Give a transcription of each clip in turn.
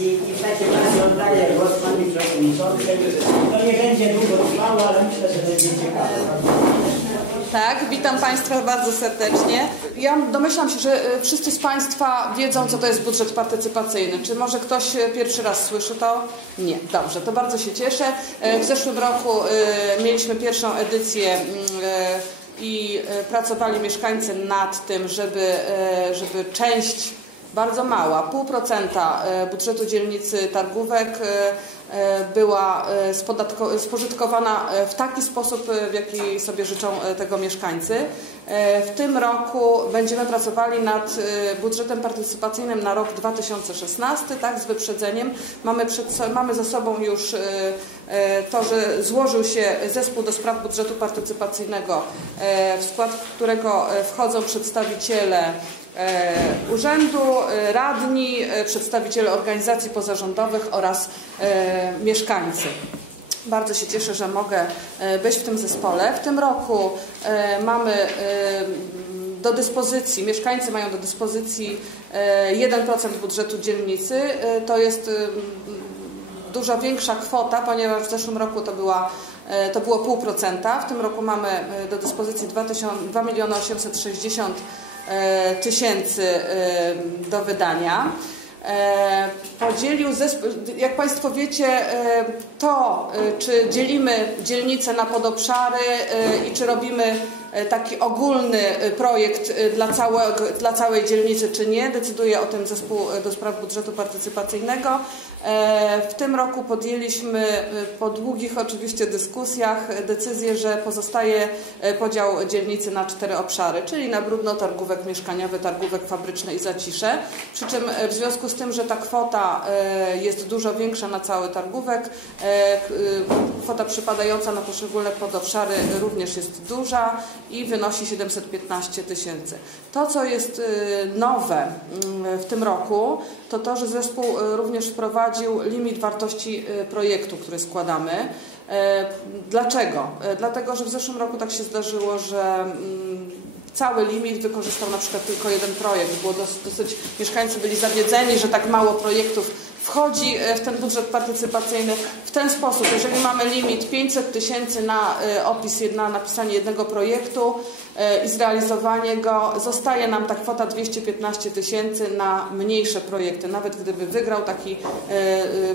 I, I w takim razie oddaję głos Pani Przewodniczącej. To nie będzie długo trwało, ale myślę, że będzie ciekawe. Tak, witam Państwa bardzo serdecznie. Ja domyślam się, że e, wszyscy z Państwa wiedzą, co to jest budżet partycypacyjny. Czy może ktoś e, pierwszy raz słyszy to? Nie. Dobrze, to bardzo się cieszę. E, W zeszłym roku mieliśmy pierwszą edycję mm, i pracowali mieszkańcy nad tym, żeby, żeby część bardzo mała, pół procenta e, budżetu dzielnicy Targówek e, e, była spożytkowana w taki sposób, w jaki sobie życzą tego mieszkańcy. W tym roku będziemy pracowali nad budżetem partycypacyjnym na rok 2016, tak, z wyprzedzeniem. Mamy, przed, mamy za sobą już to, że złożył się zespół do spraw budżetu partycypacyjnego, w skład którego wchodzą przedstawiciele urzędu, e, radni, e, przedstawiciele organizacji pozarządowych oraz e, mieszkańcy. Bardzo się cieszę, że mogę e, być w tym zespole. W tym roku e, mamy e, do dyspozycji, mieszkańcy mają do dyspozycji e, 1% budżetu dzielnicy. E, To jest e, dużo większa kwota, ponieważ w zeszłym roku to, była, e, to było pół procenta. W tym roku mamy e, do dyspozycji 2 2 miliony 860 e, tysięcy e, do wydania. E, Podzielił zespół, jak Państwo wiecie, e, to e, czy dzielimy dzielnice na podobszary e, i czy robimy e, taki ogólny e, projekt e, dla, całego, dla całej dzielnicy, czy nie, decyduje o tym zespół e, do spraw budżetu partycypacyjnego. E, W tym roku podjęliśmy e, po długich oczywiście dyskusjach decyzję, że pozostaje e, podział dzielnicy na cztery obszary, czyli na brudno, targówek mieszkaniowy, targówek fabryczny i zacisze. Przy czym w związku z tym, że ta kwota jest dużo większa na cały targówek, kwota przypadająca na poszczególne podobszary również jest duża i wynosi 715 tysięcy. To, co jest nowe mm, w tym roku, to to, że zespół również wprowadził limit wartości y, projektu, który składamy. E, Dlaczego? E, Dlatego, że w zeszłym roku tak się zdarzyło, że mm, cały limit wykorzystał na przykład tylko jeden projekt. Było dosyć mieszkańcy byli zawiedzeni, że tak mało projektów wchodzi e, w ten budżet partycypacyjny w ten sposób. Jeżeli mamy limit 500 tysięcy na e, opis, na napisanie jednego projektu e, i zrealizowanie go, zostaje nam ta kwota 215 tysięcy na mniejsze projekty. Nawet gdyby wygrał taki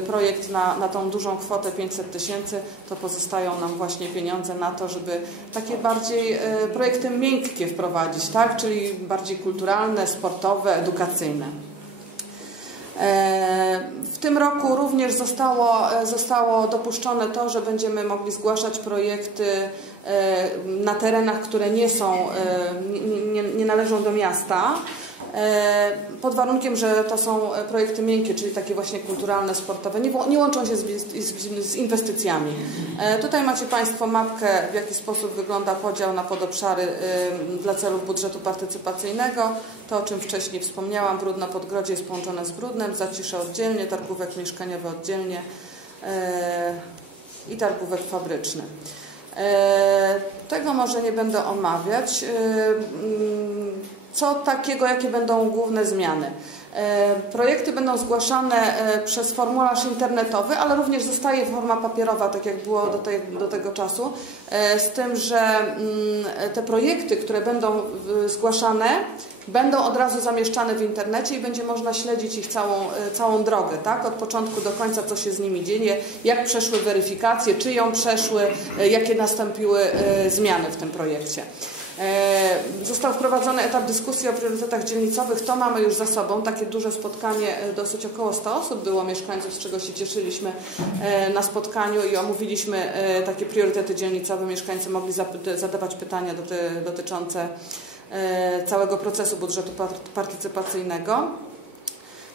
projekt na, na tą dużą kwotę 500 tysięcy, to pozostają nam właśnie pieniądze na to, żeby takie bardziej projekty miękkie wprowadzić, tak? czyli bardziej kulturalne, sportowe, edukacyjne. E, W tym roku również zostało, e, zostało dopuszczone to, że będziemy mogli zgłaszać projekty e, na terenach, które nie są, nie, nie należą do miasta. E, Pod warunkiem, że to są e, projekty miękkie, czyli takie właśnie kulturalne, sportowe, nie, nie łączą się z, z, z inwestycjami. E, Tutaj macie Państwo mapkę, w jaki sposób wygląda podział na podobszary dla celów budżetu partycypacyjnego. To, o czym wcześniej wspomniałam, Brudno Podgrodzie jest połączone z Brudnem, Zacisze oddzielnie, Targówek mieszkaniowy oddzielnie i Targówek fabryczny. Tego może nie będę omawiać. Co takiego, jakie będą główne zmiany? E, Projekty będą zgłaszane e, przez formularz internetowy, ale również zostaje forma papierowa, tak jak było do, tej, do tego czasu, e, z tym, że mm, te projekty, które będą zgłaszane, będą od razu zamieszczane w internecie i będzie można śledzić ich całą, całą drogę, tak? od początku do końca, co się z nimi dzieje, jak przeszły weryfikacje, czy ją przeszły, jakie nastąpiły zmiany w tym projekcie. E, Został wprowadzony etap dyskusji o priorytetach dzielnicowych. To mamy już za sobą. Takie duże spotkanie, e, dosyć około 100 osób było mieszkańców, z czego się cieszyliśmy e, na spotkaniu i omówiliśmy takie priorytety dzielnicowe. Mieszkańcy mogli zadawać pytania doty, dotyczące całego procesu budżetu par- partycypacyjnego.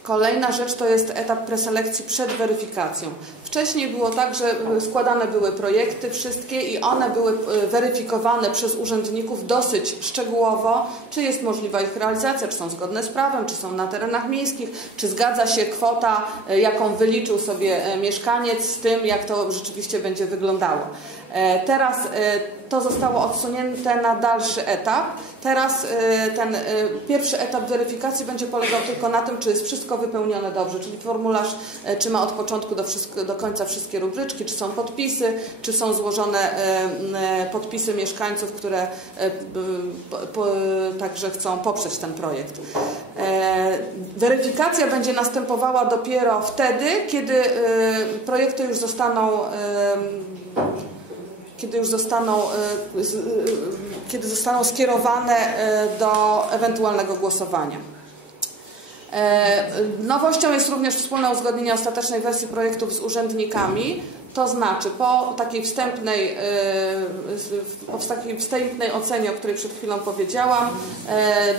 Kolejna rzecz to jest etap preselekcji przed weryfikacją. Wcześniej było tak, że składane były projekty wszystkie i one były y, weryfikowane przez urzędników dosyć szczegółowo, czy jest możliwa ich realizacja, czy są zgodne z prawem, czy są na terenach miejskich, czy zgadza się kwota, y, jaką wyliczył sobie e, mieszkaniec z tym, jak to rzeczywiście będzie wyglądało. E, Teraz e, to zostało odsunięte na dalszy etap. Teraz e, ten e, pierwszy etap weryfikacji będzie polegał tylko na tym, czy jest wszystko wypełnione dobrze, czyli formularz, czy ma od początku do, wszystko, do końca wszystkie rubryczki, czy są podpisy, czy są złożone podpisy mieszkańców, które także chcą poprzeć ten projekt. Weryfikacja będzie następowała dopiero wtedy, kiedy projekty już zostaną kiedy już zostaną, e, e, kiedy zostaną skierowane e, do ewentualnego głosowania. Nowością jest również wspólne uzgodnienie ostatecznej wersji projektów z urzędnikami, to znaczy po takiej wstępnej, po takiej wstępnej ocenie, o której przed chwilą powiedziałam,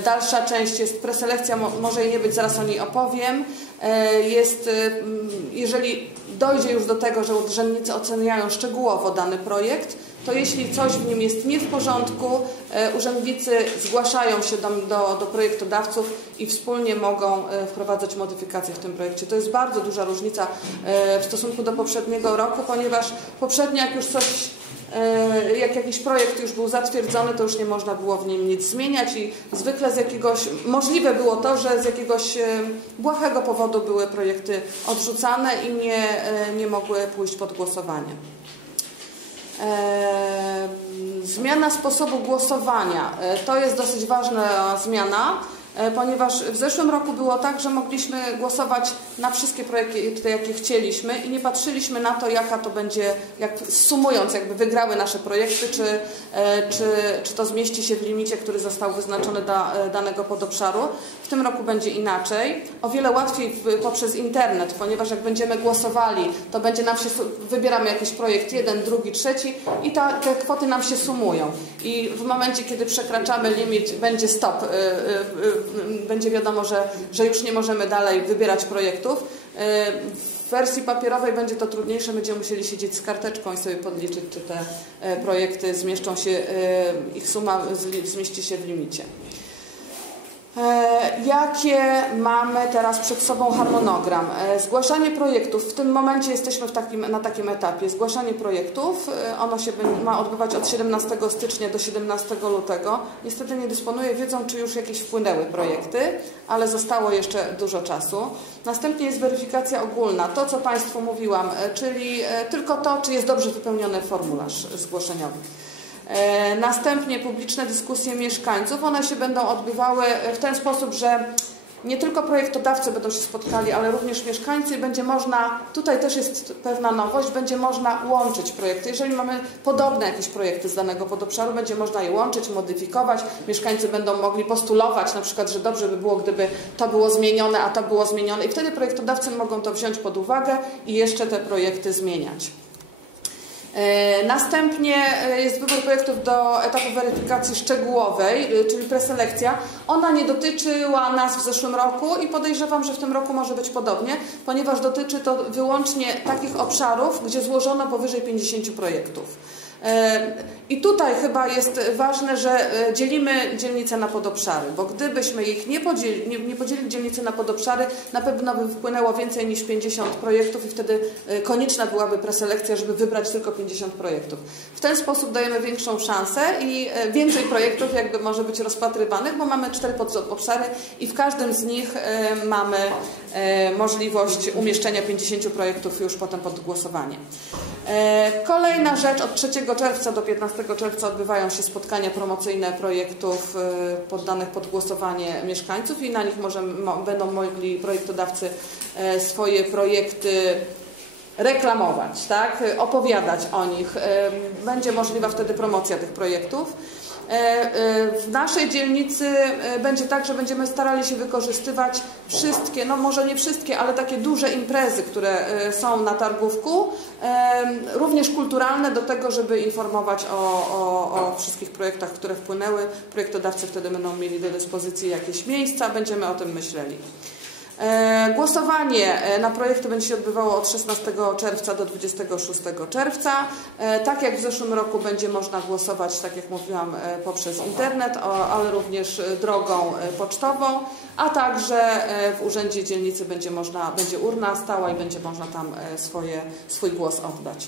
dalsza część jest preselekcja, może jej nie być, zaraz o niej opowiem. Jest, jeżeli dojdzie już do tego, że urzędnicy oceniają szczegółowo dany projekt, to jeśli coś w nim jest nie w porządku, e, urzędnicy zgłaszają się do, do, do projektodawców i wspólnie mogą e, wprowadzać modyfikacje w tym projekcie. To jest bardzo duża różnica e, w stosunku do poprzedniego roku, ponieważ poprzednio jak już coś jak jakiś projekt już był zatwierdzony, to już nie można było w nim nic zmieniać i zwykle z jakiegoś, możliwe było to, że z jakiegoś błahego powodu były projekty odrzucane i nie, nie mogły pójść pod głosowanie. Zmiana sposobu głosowania to jest dosyć ważna zmiana. E, ponieważ w zeszłym roku było tak, że mogliśmy głosować na wszystkie projekty, jakie chcieliśmy i nie patrzyliśmy na to, jaka to będzie, jak sumując, jakby wygrały nasze projekty, czy, e, czy, czy to zmieści się w limicie, który został wyznaczony dla e, danego podobszaru. W tym roku będzie inaczej. O wiele łatwiej poprzez internet, ponieważ jak będziemy głosowali, to będzie nam się, wybieramy jakiś projekt, jeden, drugi, trzeci i ta, te kwoty nam się sumują. I w momencie, kiedy przekraczamy limit, będzie stop będzie wiadomo, że, że już nie możemy dalej wybierać projektów. E, w wersji papierowej będzie to trudniejsze, będziemy musieli siedzieć z karteczką i sobie podliczyć, czy te e, projekty zmieszczą się, ich suma zmieści się w limicie. E, jakie mamy teraz przed sobą harmonogram? E, zgłaszanie projektów. W tym momencie jesteśmy takim, na takim etapie. Zgłaszanie projektów. E, ono się ma odbywać od 17 stycznia do 17 lutego. Niestety nie dysponuję wiedzą, czy już jakieś wpłynęły projekty, ale zostało jeszcze dużo czasu. Następnie jest weryfikacja ogólna. To, co Państwu mówiłam, czyli tylko to, czy jest dobrze wypełniony formularz zgłoszeniowy. E, następnie publiczne dyskusje mieszkańców. One się będą odbywały w ten sposób, że nie tylko projektodawcy będą się spotkali, ale również mieszkańcy będzie można, tutaj też jest pewna nowość, będzie można łączyć projekty. Jeżeli mamy podobne jakieś projekty z danego podobszaru, będzie można je łączyć, modyfikować. Mieszkańcy będą mogli postulować na przykład, że dobrze by było, gdyby to było zmienione, a to było zmienione i wtedy projektodawcy mogą to wziąć pod uwagę i jeszcze te projekty zmieniać. E, następnie e, jest wybór projektów do etapu weryfikacji szczegółowej, e, czyli preselekcja. Ona nie dotyczyła nas w zeszłym roku i podejrzewam, że w tym roku może być podobnie, ponieważ dotyczy to wyłącznie takich obszarów, gdzie złożono powyżej 50 projektów. I tutaj chyba jest ważne, że dzielimy dzielnice na podobszary, bo gdybyśmy ich nie podzielili, nie, podzielili dzielnicy na podobszary, na pewno by wpłynęło więcej niż 50 projektów i wtedy konieczna byłaby preselekcja, żeby wybrać tylko 50 projektów. W ten sposób dajemy większą szansę i więcej projektów jakby może być rozpatrywanych, bo mamy cztery obszary i w każdym z nich mamy możliwość umieszczenia 50 projektów już potem pod głosowanie. Kolejna rzecz, od 3 czerwca do 15 czerwca odbywają się spotkania promocyjne projektów e, poddanych pod głosowanie mieszkańców i na nich będą mogli projektodawcy e, swoje projekty reklamować, tak? opowiadać o nich. E, będzie możliwa wtedy promocja tych projektów. E, e, w naszej dzielnicy e, będzie tak, że będziemy starali się wykorzystywać wszystkie, no może nie wszystkie, ale takie duże imprezy, które są na targówku, również kulturalne do tego, żeby informować o, o, o wszystkich projektach, które wpłynęły. Projektodawcy wtedy będą mieli do dyspozycji jakieś miejsca, będziemy o tym myśleli. E, głosowanie e, na projekty będzie się odbywało od 16 czerwca do 26 czerwca. E, tak jak w zeszłym roku będzie można głosować, tak jak mówiłam, poprzez internet, ale również drogą pocztową, a także w Urzędzie Dzielnicy będzie, można, będzie urna stała i będzie można tam swoje, swój głos oddać.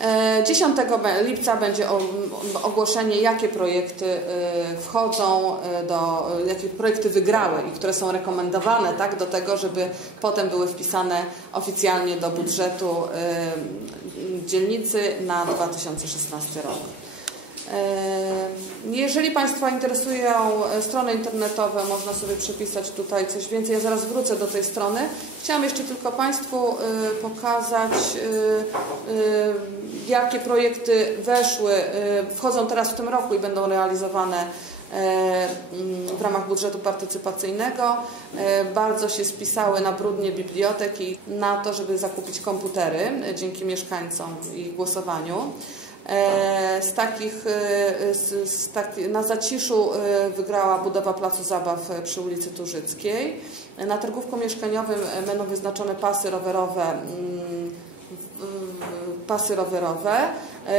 E, 10 be- lipca będzie ogłoszenie, jakie projekty e, wchodzą e, do, e, jakie projekty wygrały i które są rekomendowane tak, do tego, żeby potem były wpisane oficjalnie do budżetu e, dzielnicy na 2016 rok. Jeżeli Państwa interesują e, strony internetowe, można sobie przepisać tutaj coś więcej. Ja zaraz wrócę do tej strony. Chciałam jeszcze tylko Państwu e, pokazać, e, jakie projekty weszły, wchodzą teraz w tym roku i będą realizowane mm, w ramach budżetu partycypacyjnego. Bardzo się spisały na brudnie biblioteki, na to, żeby zakupić komputery dzięki mieszkańcom i głosowaniu. E, Z takich, e, z, z na Zaciszu e, wygrała budowa placu zabaw przy ulicy Turzyckiej. Na targówku mieszkaniowym będą wyznaczone pasy rowerowe, mm, pasy rowerowe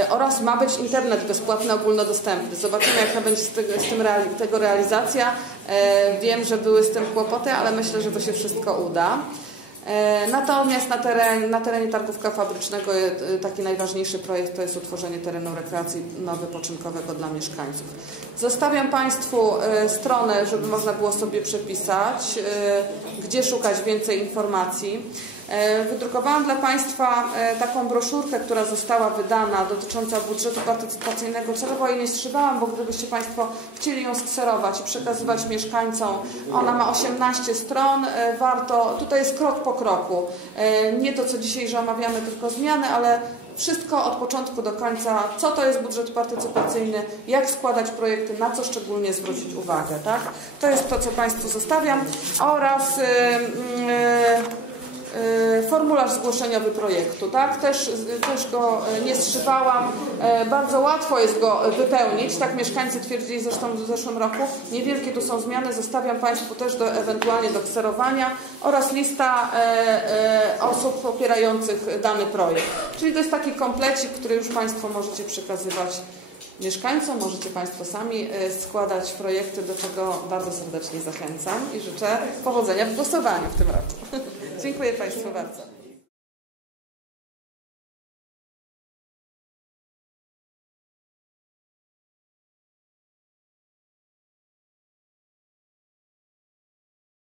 oraz ma być internet bezpłatny, ogólnodostępny. Zobaczymy, jaka będzie z tego, z tym reali, tego realizacja. Wiem, że były z tym kłopoty, ale myślę, że to się wszystko uda. E, Natomiast na, teren, na terenie targówka fabrycznego e, taki najważniejszy projekt to jest utworzenie terenu rekreacyjno-wypoczynkowego dla mieszkańców. Zostawiam Państwu e, stronę, żeby można było sobie przepisać, gdzie szukać więcej informacji. E, Wydrukowałam dla Państwa e, taką broszurkę, która została wydana dotycząca budżetu partycypacyjnego. Celowo jej nie zszywałam, bo gdybyście Państwo chcieli ją skserować i przekazywać mieszkańcom, ona ma 18 stron. E, Warto, tutaj jest krok po kroku. Nie to, co dzisiaj, że omawiamy tylko zmiany, ale wszystko od początku do końca, co to jest budżet partycypacyjny, jak składać projekty, na co szczególnie zwrócić uwagę. Tak? To jest to, co Państwu zostawiam oraz y, y, y, formularz zgłoszeniowy projektu. Tak? Też, też go y, nie zszywałam. E, Bardzo łatwo jest go wypełnić. Tak mieszkańcy twierdzili zresztą w zeszłym roku. Niewielkie tu są zmiany. Zostawiam Państwu też do, ewentualnie do kserowania oraz lista e, e, osób popierających dany projekt. Czyli to jest taki komplecik, który już Państwo możecie przekazywać mieszkańcom. Możecie Państwo sami składać projekty, do czego bardzo serdecznie zachęcam i życzę powodzenia w głosowaniu w tym roku. Dziękuję Państwu bardzo.